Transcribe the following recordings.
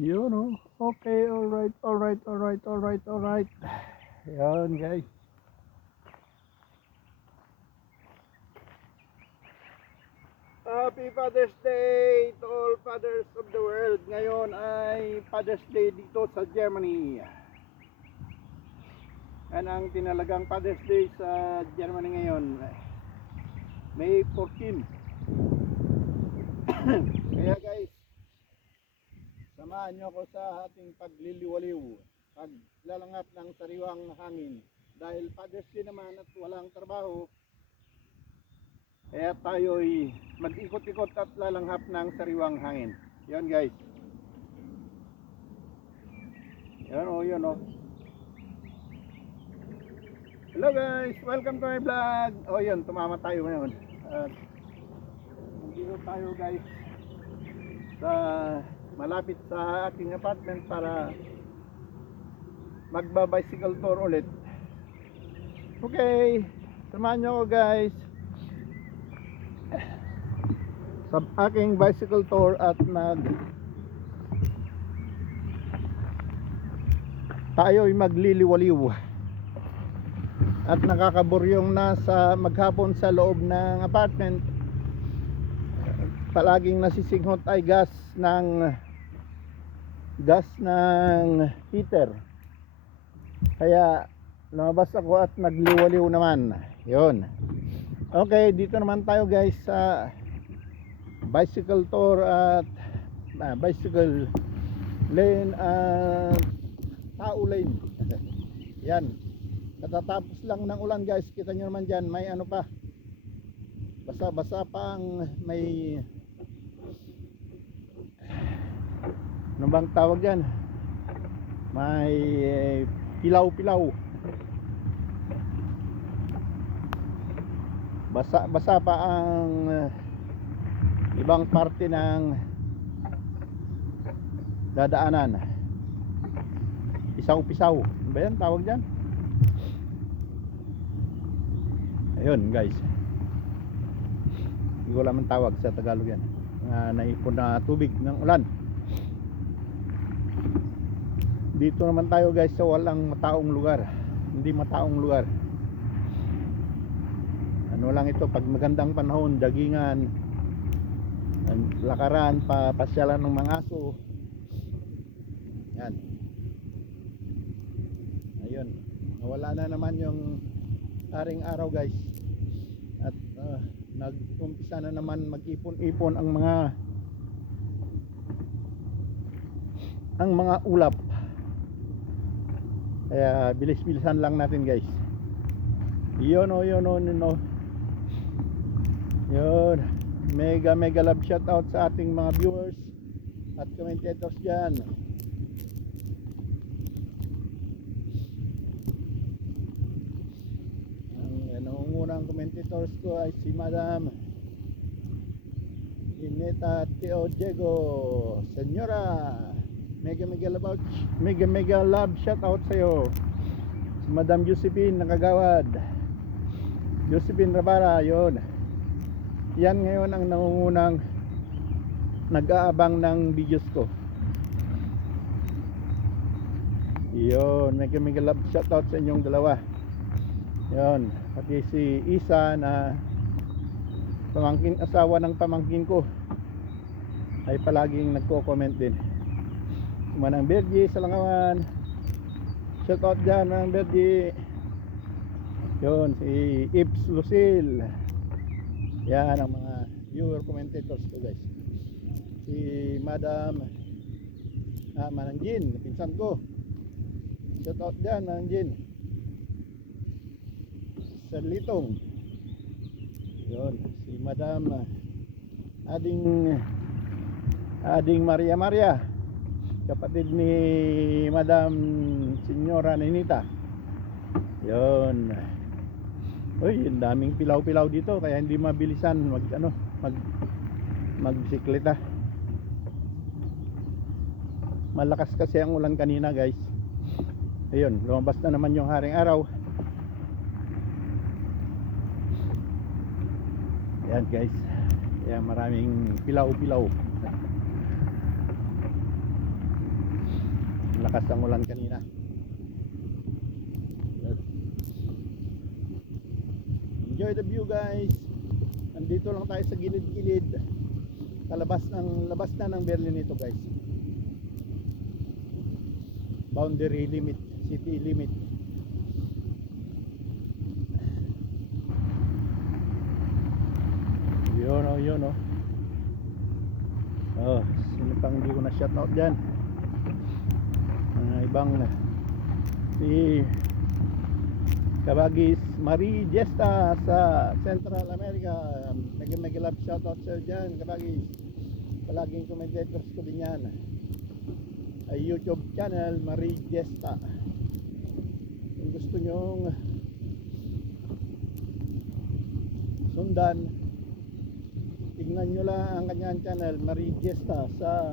Yun oh. Okay, alright, alright, alright, alright, alright. Yan guys. Happy Father's Day to all fathers of the world. Ngayon ay Father's Day dito sa Germany. Yan ang tinalagang Father's Day sa Germany ngayon. May 14. Kaya guys, samahan nyo ako sa ating pagliliwaliw, paglalanghap ng sariwang hangin. Dahil Father's Day naman at walang trabaho, kaya tayo'y mag-ikot-ikot at lalanghap ng sariwang hangin. Yan guys. Yan o, yan o. Hello guys, welcome to my vlog. O yan, tumama tayo ngayon. Nandito tayo guys sa malapit sa aking apartment para magba-bicycle tour ulit. Okay, samahan nyo ako guys sa aking bicycle tour at tayo'y magliliwaliw at nakakaburyong na sa maghapon sa loob ng apartment. Palaging nasisinghot ay gas ng heater, kaya lumabas ako at nagliwaliw naman. Yun. Okay, dito naman tayo guys sa bicycle tour at bicycle lane at tao lane. Yan, katatapos lang ng ulan guys. Kita nyo naman dyan, may ano pa, basa-basa pa ang may ano bang tawag dyan, may pilaw-pilaw, basa-basa pa ang ibang parte ng dadaanan. Pisaw-pisaw, ano ba yan tawag dyan? Ayun guys, hindi ko alam ang tawag sa Tagalog yan. Naipon na tubig ng ulan. Dito naman tayo guys sa walang mataong lugar, hindi mataong lugar. Ano lang ito, pag magandang panahon, dagingan, lakaran, pasyalan ng mga aso. Yan. Ayun, nawala na naman yung aring araw guys. At nag-umpisa na naman mag-ipon-ipon ang mga ulap. Kaya bilis-bilisan lang natin guys. Yun o. Yun. Mega love shout out sa ating mga viewers at commentators dyan. Ang nangungunang commentators ko ay si Madam Ineta Teo Diego Senyora. Mega love shout out sa iyo. Si Madam Josephine Nakagawad, Josephine Rabara. Yon. Yan ngayon ang nangungunang nag-aabang ng videos ko. Yon, mega love shout out sa inyong dalawa. Yon, pati si Isa na pamangkin, asawa ng pamangkin ko, ay palaging nagko-comment din. Manang Bergie sa Langawan, shout out dyan Manang Bergie. Yun, si Ips Lucille. Yan ang mga viewer commentators ko guys. Si Madam Manang Jin, pinsan ko, shout out dyan Manang Jin. Sa Litong. Yun, si Madam Ading Maria, kapatid ni Madam Senyora Ninita. Yun. Uy, ang daming pilaw-pilaw dito, kaya hindi mabilisan magbisikleta. Malakas kasi ang ulan kanina guys. Ayun, lumabas na naman yung haring araw. Yan guys, kaya maraming pilaw-pilaw. lakas ng ulan kanina. Enjoy the view guys. Nandito lang tayo sa gilid-gilid. Labas na ng Berlin ito guys. Boundary limit, city limit. Yun oh. Oh, sino pang hindi ko na shout out dyan? Mga ibang si Kabagis Marie Gesta sa Central America. Nag-love shout out sir dyan, Kabagis. Palaging commentators ko din yan. Ay YouTube channel Marie Gesta. Kung gusto nyong sundan, tingnan nyo lang ang kanyang channel Marie Gesta sa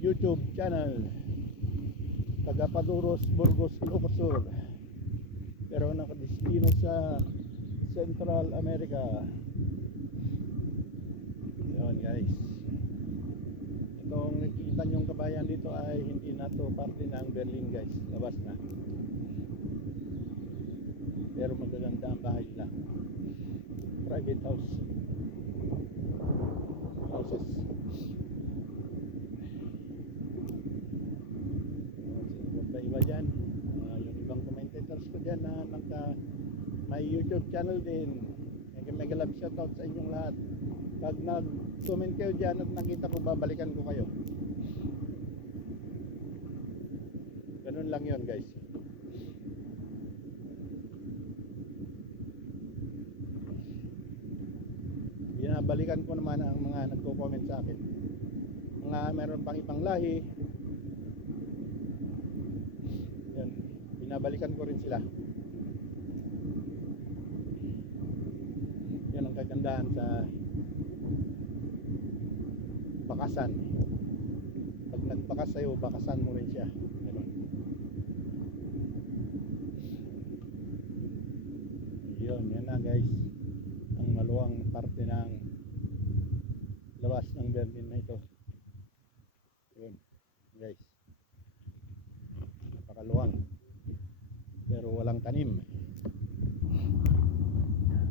YouTube channel. Taga Paduros, Burgos, Ilocos Sur, pero nakadestino sa Central America. Yun guys, itong nakikita nyong kabayan dito ay hindi na to parte ng Berlin guys, labas na, pero magaganda ang bahay nila, private houses. Iba dyan, yung ibang commentators ko dyan na may YouTube channel din. Mega love shoutout sa inyong lahat. Pag nag-comment kayo dyan at nakita ko, babalikan ko kayo. Ganun lang yon guys. Binabalikan ko naman ang mga nagko-comment sa akin. Mga meron pang ibang lahi, binabalikan ko rin sila. Yan ang kagandahan sa bakasan. Pag nagbakas sa'yo, bakasan mo rin siya. Ganun. Yan na guys, ang maluwang parte ng labas ng Berlin na ito. Yun guys, napakaluwang, pero walang tanim,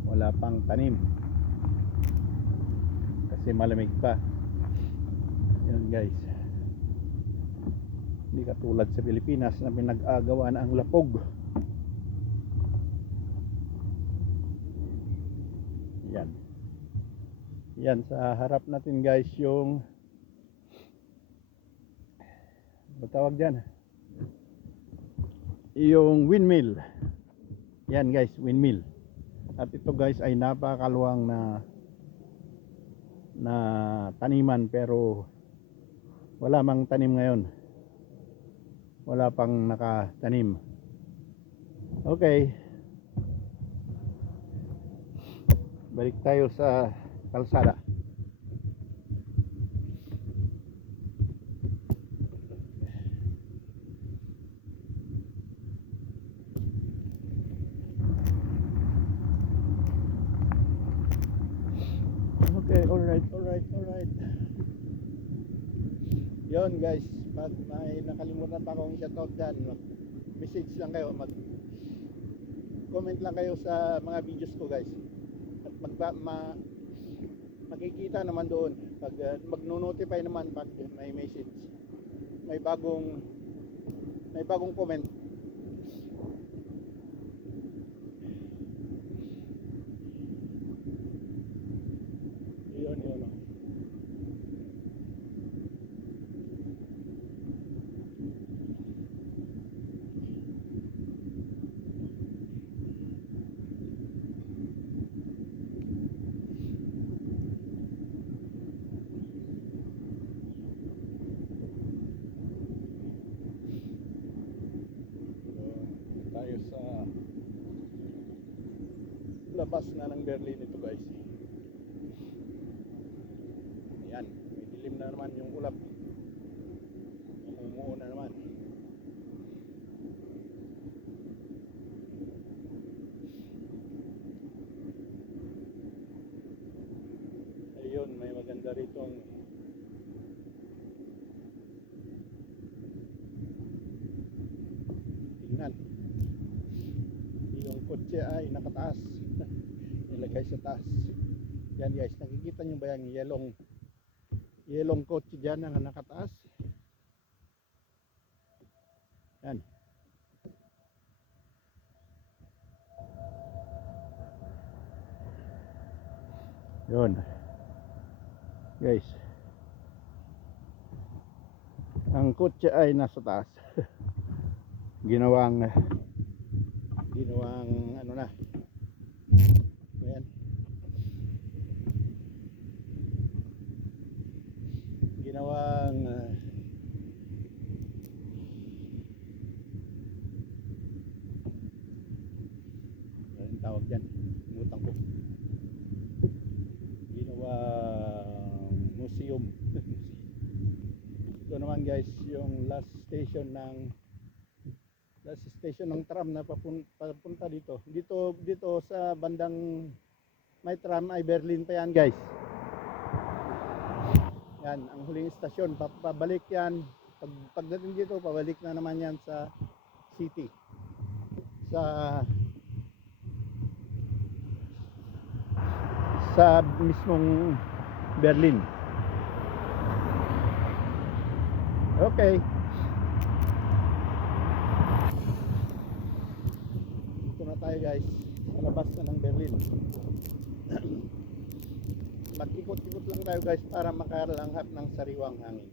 wala pang tanim kasi malamig pa. Yun guys, hindi katulad sa Pilipinas na pinag-agawa na ang lapog. Yan sa harap natin guys, yung matawag dyan, yung windmill. Yan guys, windmill. At ito guys ay napakaluwang na taniman, pero wala mang tanim ngayon. Wala pang nakatanim. Okay, balik tayo sa kalsada. Okay, alright. Yon guys, pag may nakalimutan pa akong shoutout dyan, message lang kayo, comment lang kayo sa mga videos ko guys, at makikita naman doon pag magno-notify naman pag may message, may bagong comment. Yun tayo sa labas na ng Berlin ito guys. Ayan, may dilim na naman yung ulap, umuo na naman. Ayun, may maganda ritong taas. Nilagay sa taas. Yan guys, nakikita nyo ba yung yelong kotse dyan na nakataas? Yan. Yun. Guys. Ang kotse ay nasa taas. ginawang ano na. Ayan. Ginawang anong tawag dyan? Umutang ko. Ginawang museum. Ito naman guys yung last station ng tram na papunta dito sa bandang may tram ay Berlin pa yan guys. Yan ang huling istasyon, pabalik yan pagdating dito, pabalik na naman yan sa city, sa mismong Berlin. Okay. Dito na tayo guys, sa labas na ng Berlin. Mag-ikot-ikot lang tayo guys para makalanghap ng sariwang hangin.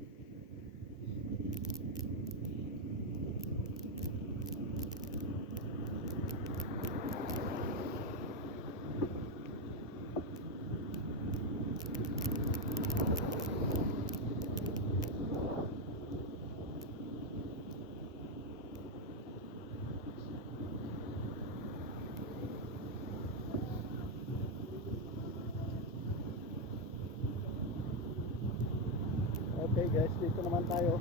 Okay guys, dito naman tayo.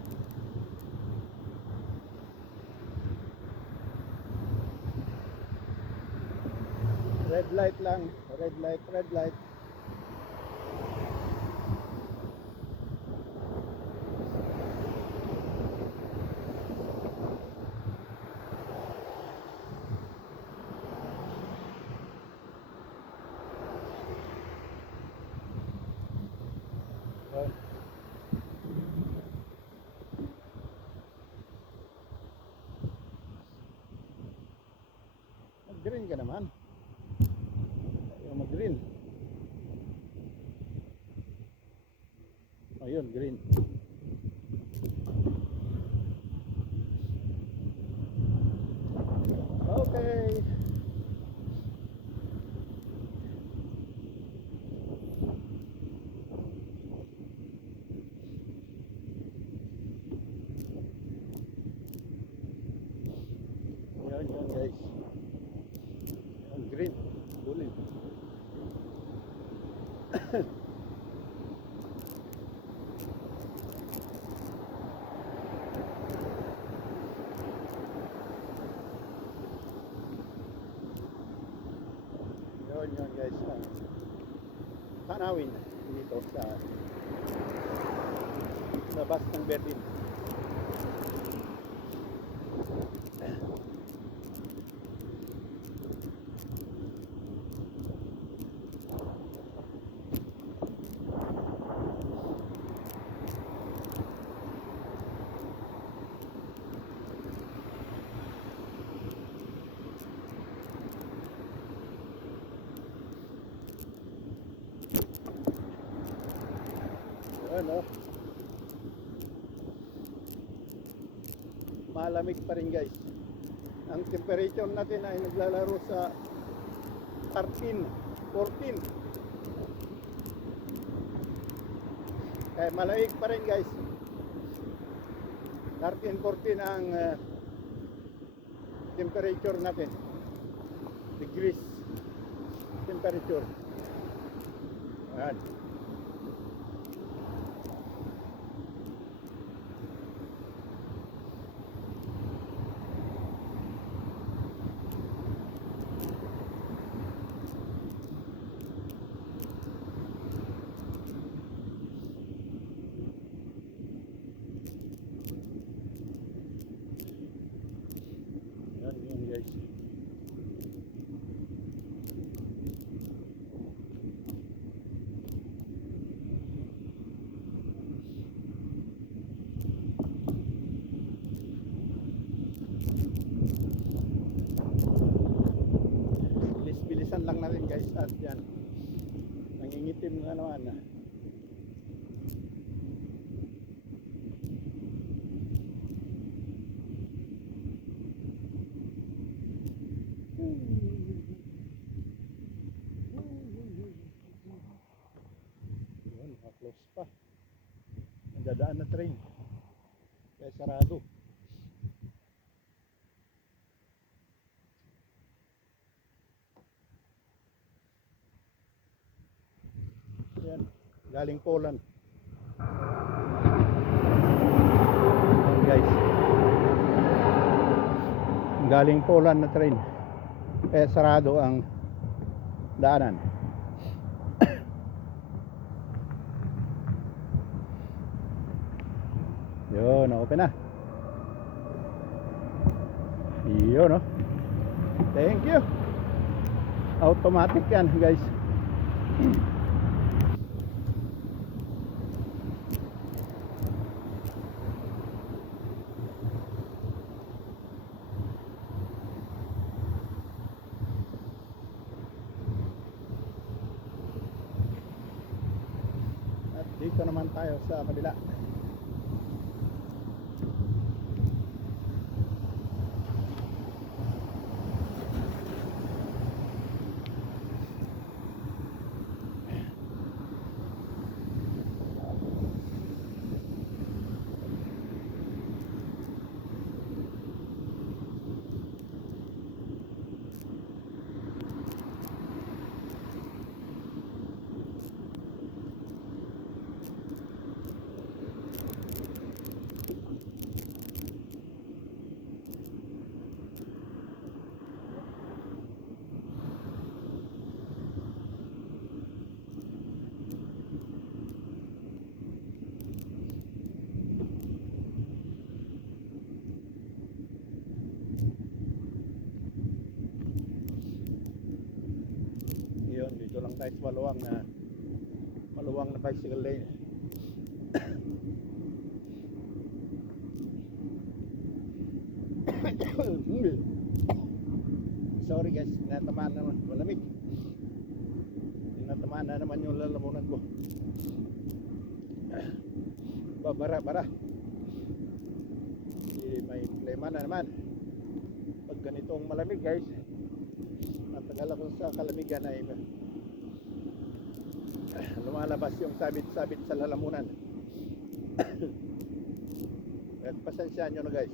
Red light lang, red light. Mag-green ka naman. Ayaw mag-green. Ayun, green. Okay. Yun guys. Green, tuloy. Yun guys, tanawin dito sa labas ng Berlin. Ano? Malamig pa rin guys. Ang temperature natin ay naglalaro sa 14. Kaya malamig pa rin guys. 13-14 ang temperature natin. Degrees temperature. Ayan. Yun guys. at yan nangingitim na naman. Yun, close pa. Nagdadaan na train kaya sarado. Yan, galing Poland. Yan guys, galing Poland na train kaya sarado ang daanan. Yun, open na. Yun, no? Thank you. Automatic yan guys. At dito naman tayo sa kabila. Yun, dito lang tayo sa maluwang na bicycle lane. Sorry guys, natamaan naman, malamig. Natamaan na naman yung lalamunan ko. Bara. May problema na naman pag ganitong malamig guys. Matagal ako sa kalamigan ay lumalabas yung sabit-sabit sa lalamunan. At pasensyaan nyo na guys.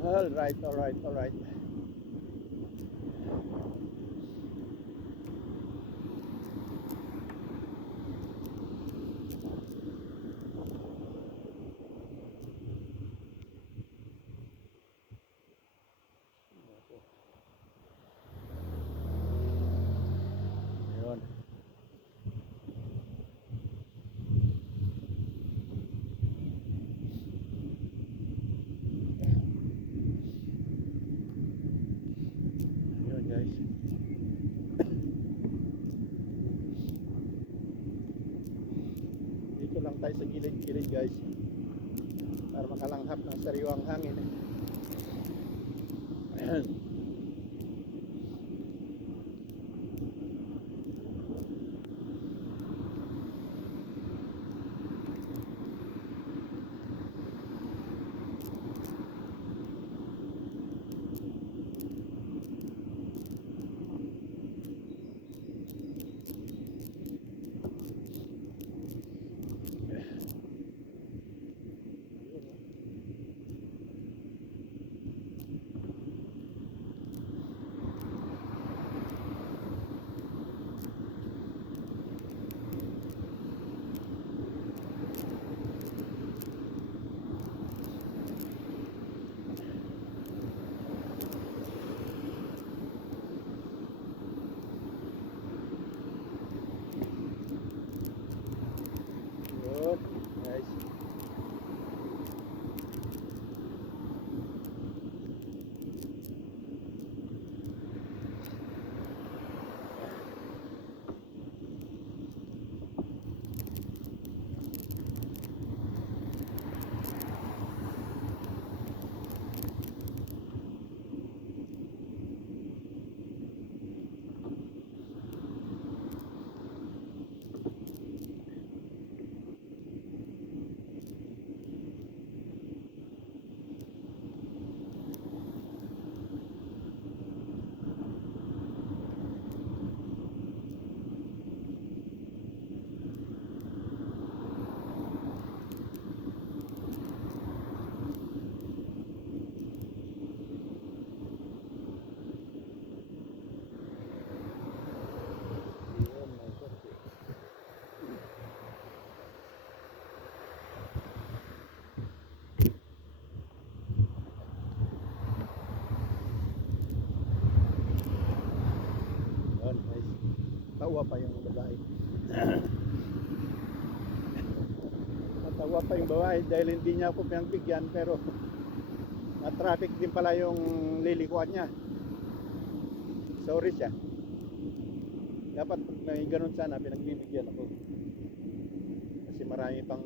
Alright. Yun. Yun guys. Dito lang tayo sa gilid-gilid guys para makalanghap ng sariwang hangin. natawa pa yung babae. Natawa pa yung babae dahil hindi niya ako pinagbigyan, pero na-traffic din pala yung lilikuan niya. Sorry siya. Dapat may ganun sana, pinagbibigyan ako. Kasi marami pang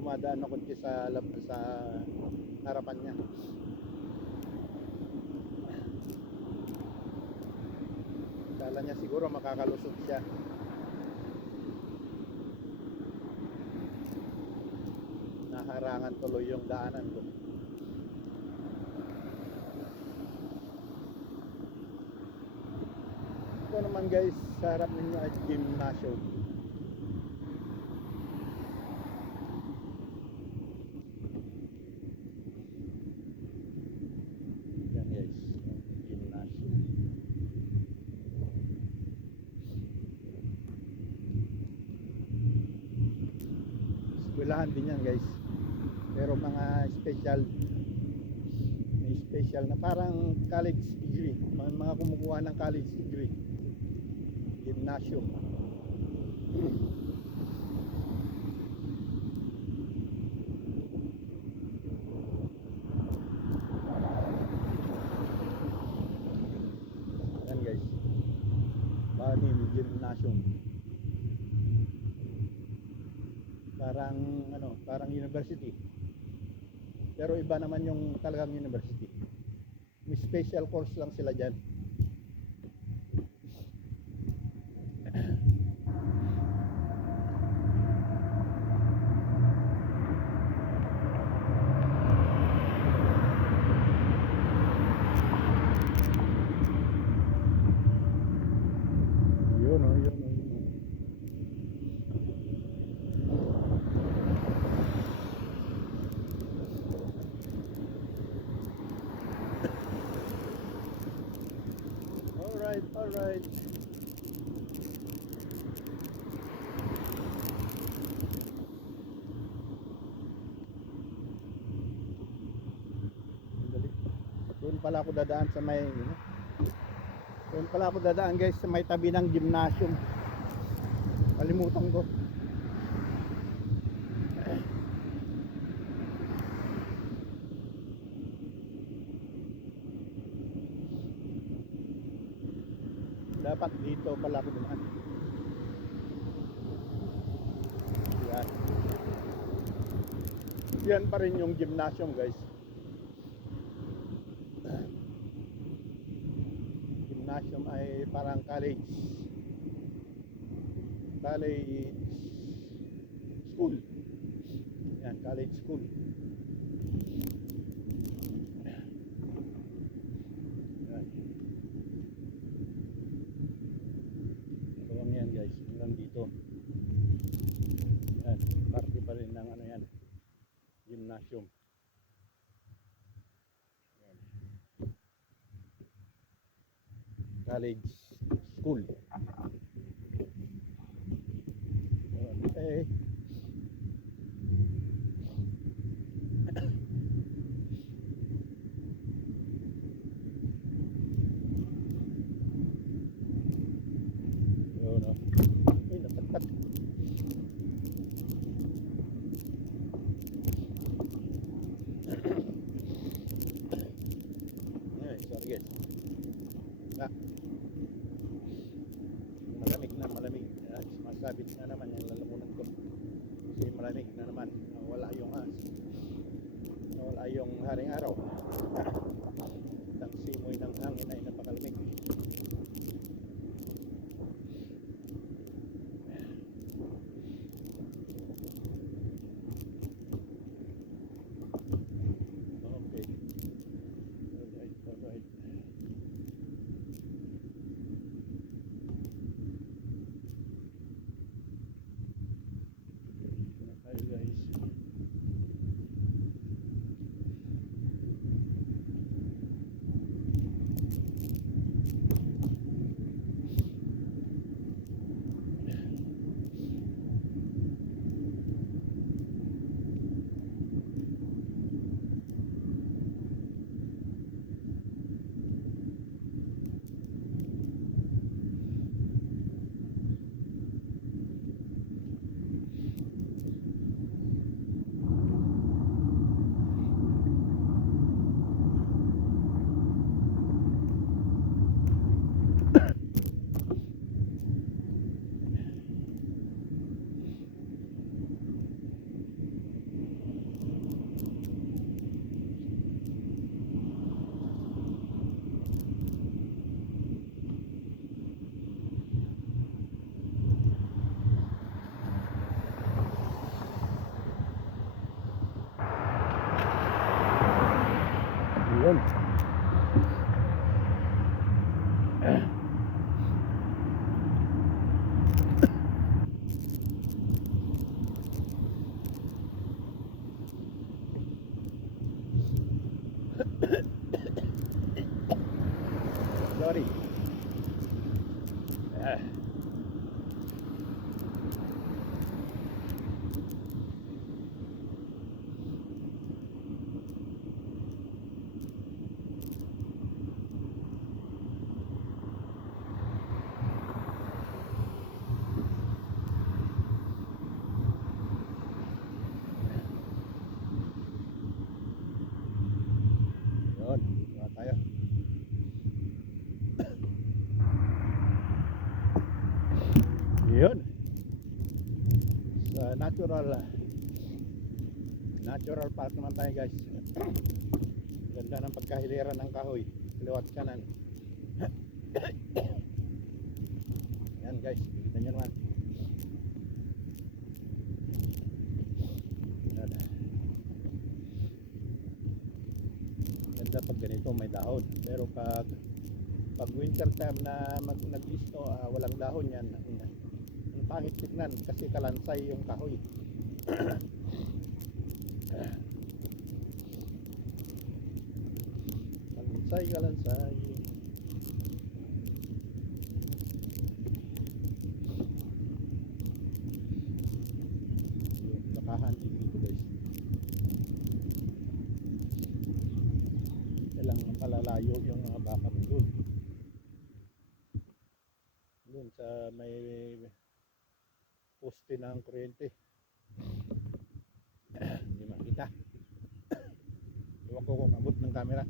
dumadaan na kotse sa harapan niya. Kala niya siguro makakalusot siya. Naharangan tuloy yung daanan ko. Ito naman guys, sa harap ninyo ay gymnasium. Yan guys, gymnasium. Eskwelahan din yan guys, pero mga special, may special na parang college degree, mga kumukuha ng college degree. Gymnasium. Yan guys, Banim Gymnasium. Parang ano, parang university. Pero iba naman yung talagang university. May special course lang sila diyan. Yun oh, yun oh, yun oh. Alright, alright. Doon pala ako dadaan sa may, doon pala ako dadaan guys sa may tabi ng gymnasium. Kalimutan ko. Dapat dito pala ako dumaan. Yan. Yan pa rin yung gymnasium guys. Gymnasium ay parang college school. Yan, college school. Yan. Yan guys, hanggang dito. Yan, parte pa rin ng ano yan, gymnasium. Yan. College school. Okay. Yun o. Ay, natagtag. Ay, sorry guys. Ah. Malamig. Ay, masabit na naman yung lalamunan ko. Kasi malamig na naman. Wala yung haring araw. Ang simoy ng hangin ay napakalamig. Okay. Alright. Tayo guys. Yun. Sorry. Yun, diba tayo? Yun. Sa natural park naman tayo, guys. Ganda ng pagkahiliran ng kahoy, kaliwat kanan. Yan, guys, kita nyo naman. Yan. Ganda pag ganito may dahon, pero pag winter time na nag-isto, walang dahon yan. Ang pangit tignan kasi kalansay yung kahoy. Kalansay. Yung bakahan din dito, guys. Kailangan palalayo yung mga baka mo dun sa may poste ng kuryente. Hindi makita. Iwan ko kung abot ng camera.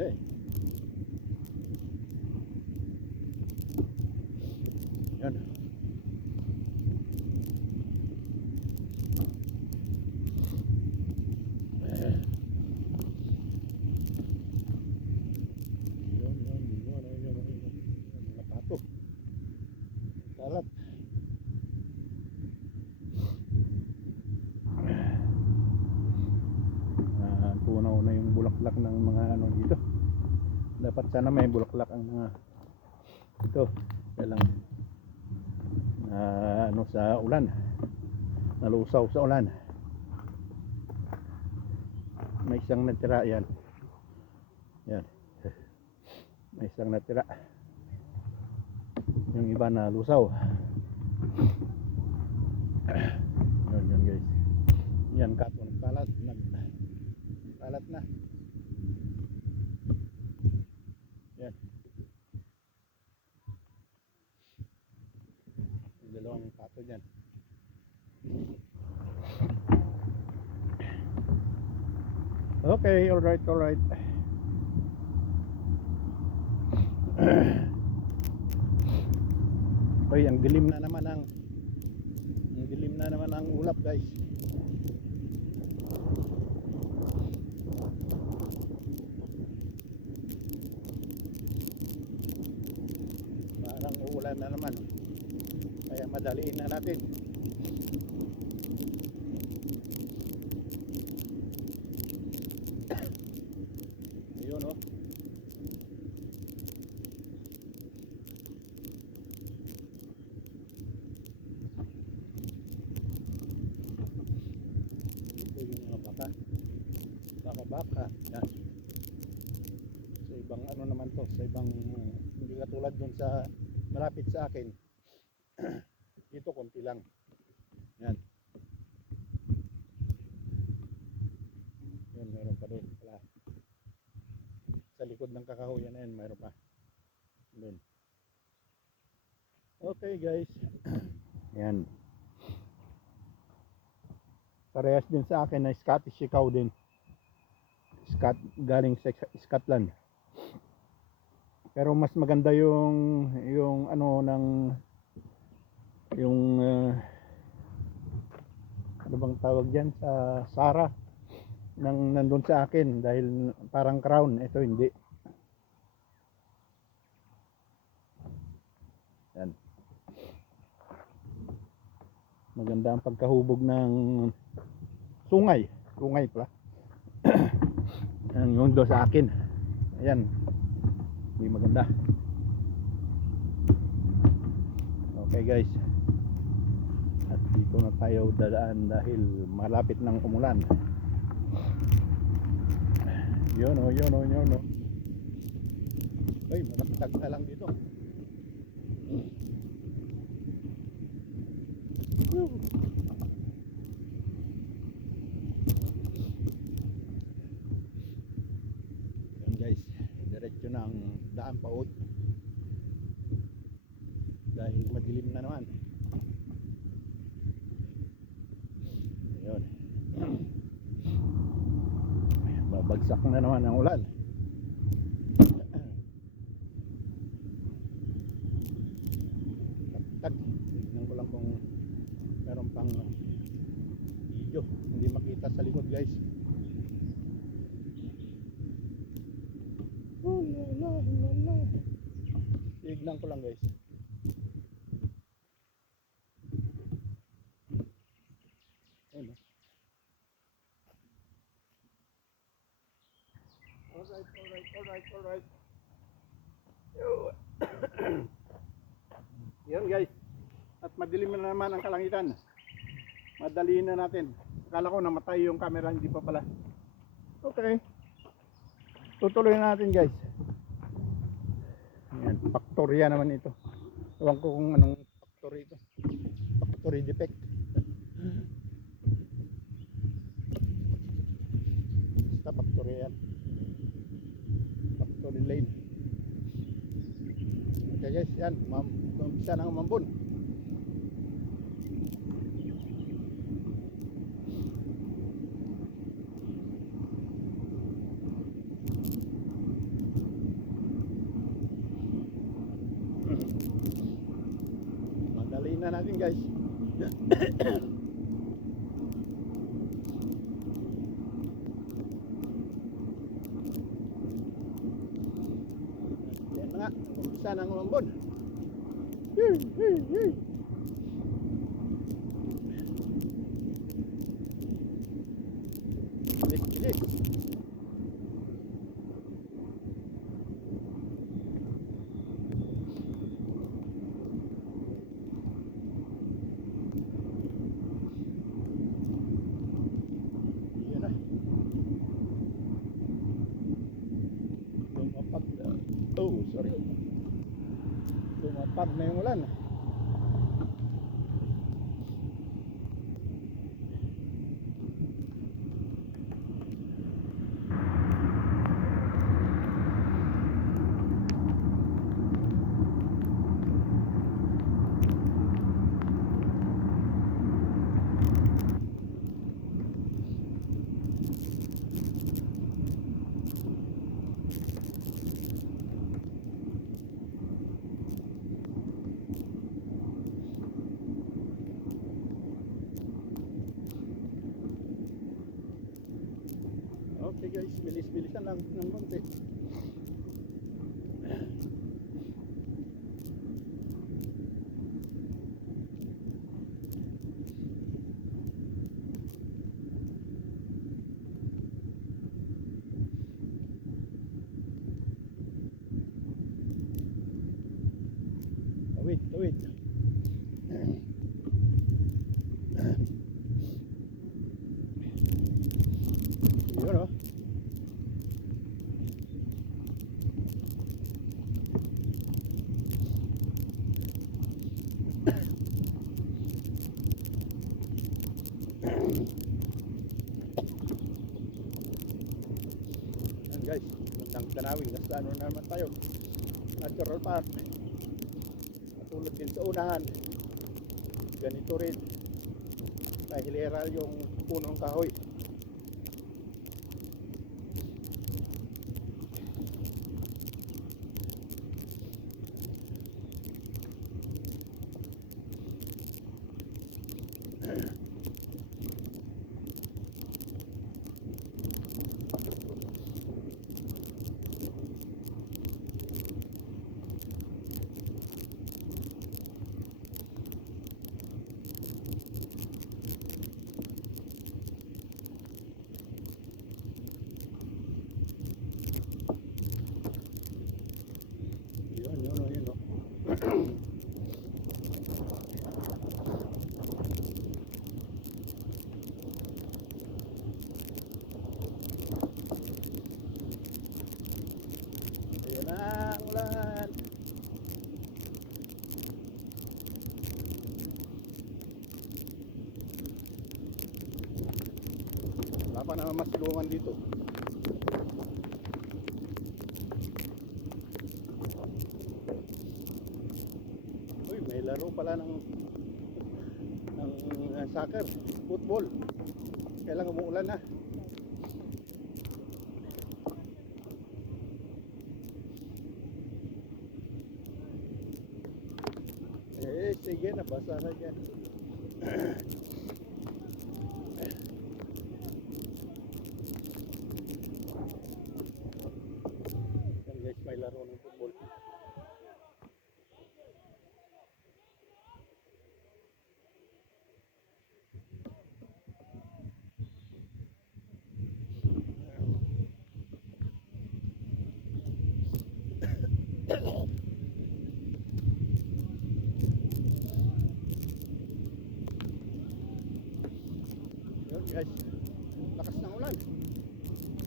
Eh. Yan. Mga pato. Kalat. Tunaw na yung bulaklak ng mga ano dito. Dapat sana may bulaklak ang mga ito. Kailang ano sa ulan. Nalusaw sa ulan. May isang natira yan. Yan. May isang natira. Yung iba na lusaw. Yun guys. Yan kapo nagkalat na. Yan. Yung dalawang pato dyan. Okay, alright. Oy, ang dilim na naman ang ulap, guys. Parang uulan na naman. Kaya madaliin na natin. Ayun, oh. Ito yung mga baka. Yan. Sa ibang ano naman to, sa ibang hindi katulad dun sa malapit sa akin. Dito konti lang. Yan. Yan, meron pa doon pala. Sa likod ng kakahuyan na yan, mayroon pa doon. Okay, guys. Yan. Parehas din sa akin na Scottish Ikaw din. Galing sa Scotland. Pero mas maganda yung ano ng yung ano bang tawag dyan sa Sara nang nandun sa akin dahil parang crown, ito hindi. Yan. Maganda ang pagkahubog ng sungay pala. Yan yung do sa akin. Ayan, hindi maganda. Okay guys, at dito na tayo dadaan dahil malapit ng umulan. Yun o. Ay, malapitag na lang dito. Yan guys, diretso na ang daan paut dahil madilim na naman. Ayun. Babagsak na naman ang ulan. Tag, tignan ko lang kung meron pang video. Hindi makita sa likod guys. Oh, la. Tignan ko lang guys. Ayun. Alright. Yan guys. At madilim na naman ang kalangitan. Madaliin na natin. Akala ko namatay yung camera, hindi pa pala. Okay. Tutuloy na natin guys. Yan, factory naman ito. Ewan ko kung anong factory ito. Factory defect. Basta factory yan. Factory lane. Okay guys, yan. Umpisa na umambon. Madali na natin guys. Yan na nga, umpisa na umambon. Bilis. Yan na. Lumapag na yung ulan. Okay guys, bilis-bilisan lang ng konti. Tawid. Yun o. Yan guys, magandang tanawin. Nasa ano naman tayo, natural park. Matulad din sa unahan. Ganito rin, nahilera yung punong kahoy. ulan. Wala pa naman masilungan dito. Uy, may laro pala ng soccer, football. Kailang umuulan na. Sige, nabasa na dyan. Yan guys, may laro ng football. Yun guys, lakas ng ulan,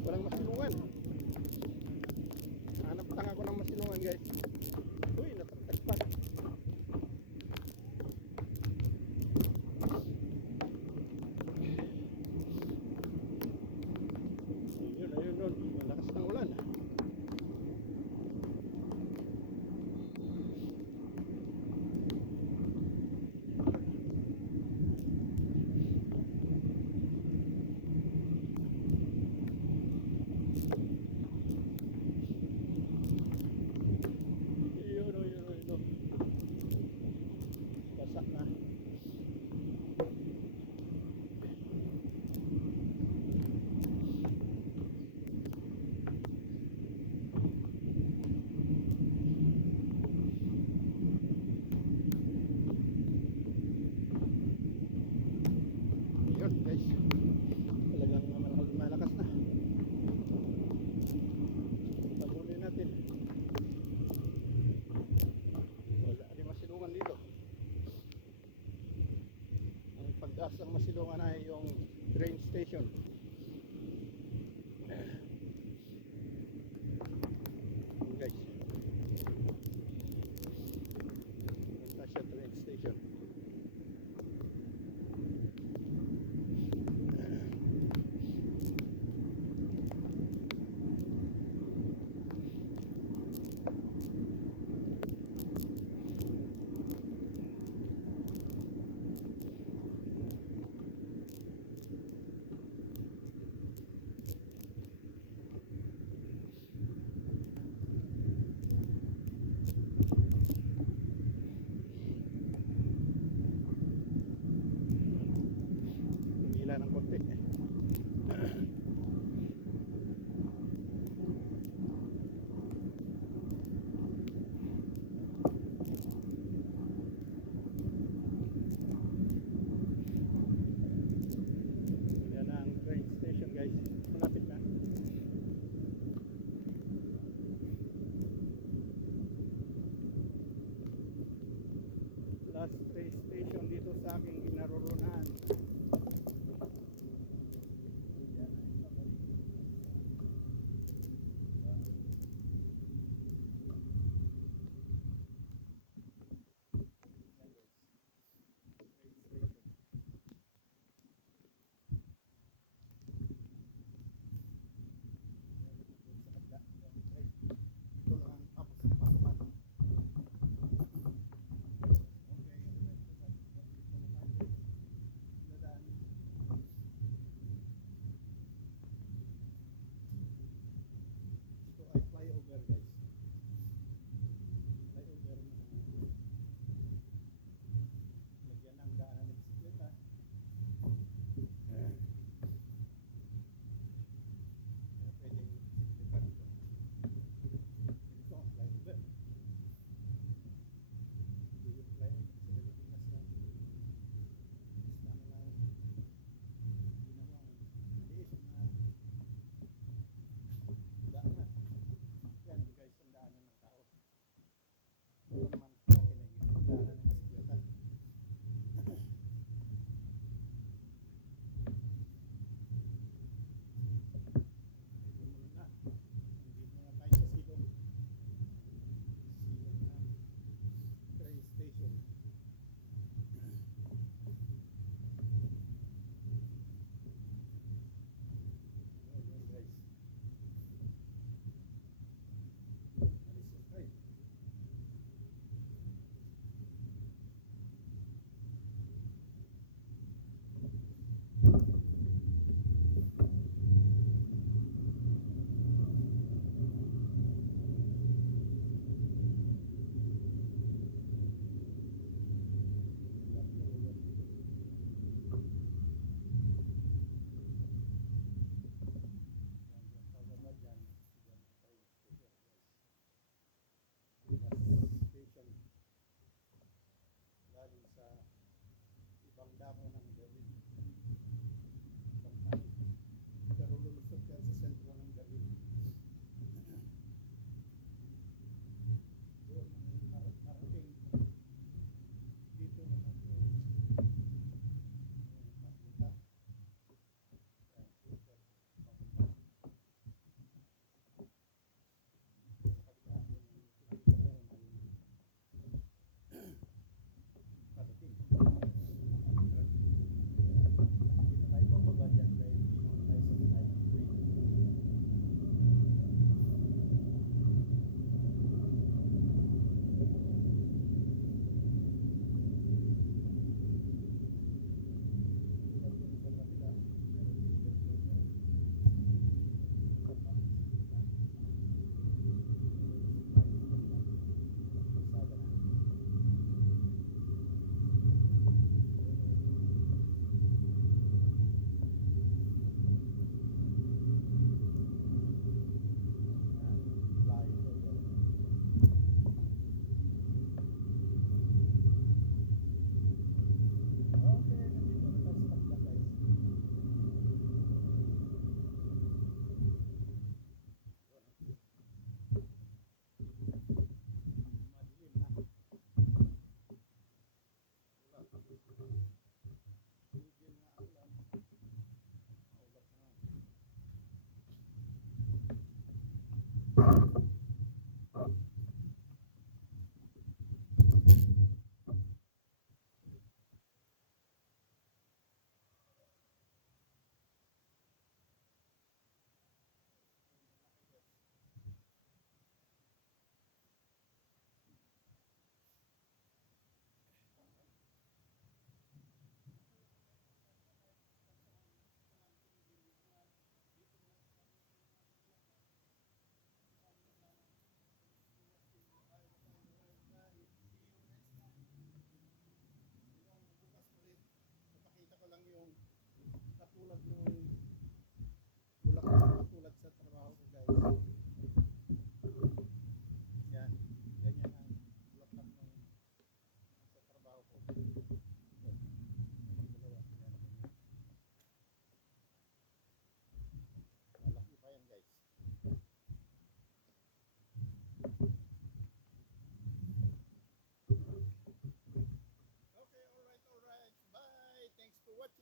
walang masilungan. Hanap lang ako ng masilungan guys. Uy, natagtagpan. Ayun, malakas ng ulan. Basak na. Yun guys, talagang malakas na. Tabunin natin. Wala rin masilungan dito. Ang pag-asang masilungan ay yung train station. Yun guys, punta siya train station.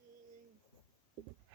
watching.